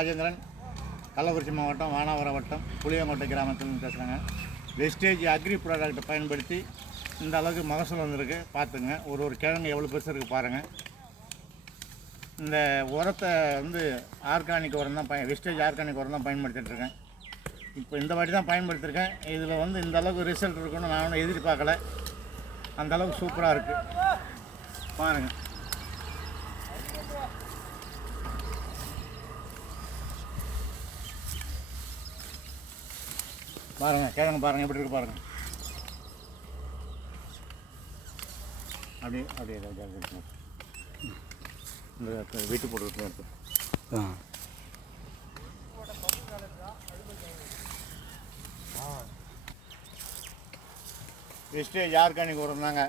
ராஜேந்திரன், கள்ளக்குறிச்சி மாவட்டம் வானாவரம் வட்டம் புளியங்கோட்டை கிராமத்தில் பேசுகிறாங்க. வெஸ்டேஜ் அக்ரி ப்ராடக்ட்டை பயன்படுத்தி இந்த அளவுக்கு மகசூல் வந்திருக்கு. பார்த்துங்க, ஒரு கிழங்கு எவ்வளோ பெருசு இருக்குது பாருங்கள். இந்த உரத்தை ஆர்கானிக் உரம் தான் வெஸ்டேஜ் ஆர்கானிக் உரம் தான் பயன்படுத்திகிட்ருக்கேன். இப்போ இந்த வாட்டி தான் பயன்படுத்தியிருக்கேன். இதில் இந்த அளவுக்கு ரிசல்ட் இருக்குன்னு நான் ஒன்றும் எதிர்பார்க்கல. அந்த அளவுக்கு சூப்பராக இருக்குது பாருங்கள். கிழங்கு பாருங்கள் எப்படி இருக்கு பாருங்கள். அப்படியே இந்த வீட்டு போட்டு வெஸ்டேஜ் ஆர்கானிக் உரம் தாங்க.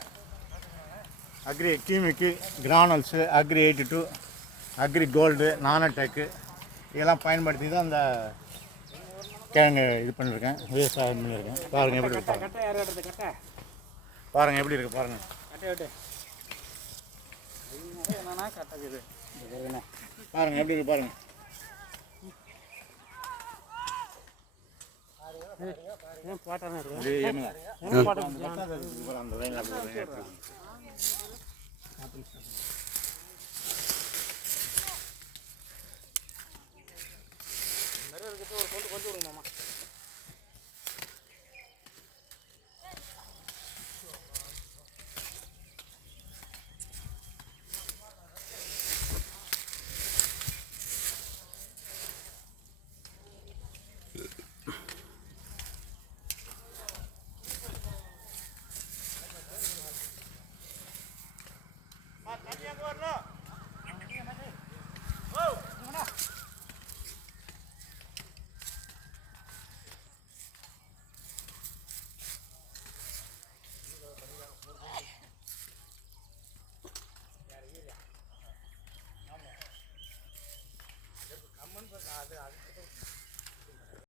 அக்ரி கீமிக்கு கிரானல்ஸு, அக்ரி 82, அக்ரி கோல்டு, நானோடெக்கு இதெல்லாம் பயன்படுத்தி தான் அந்த கிழங்கு இது பண்ணியிருக்கேன், விவசாயம் பண்ணியிருக்கேன். பாருங்கள் எப்படி இருக்கு பாருங்கள் எப்படி இருக்குது பாருங்கள். பாருங்கள் எப்படி இருக்கு பாருங்கள். அந்த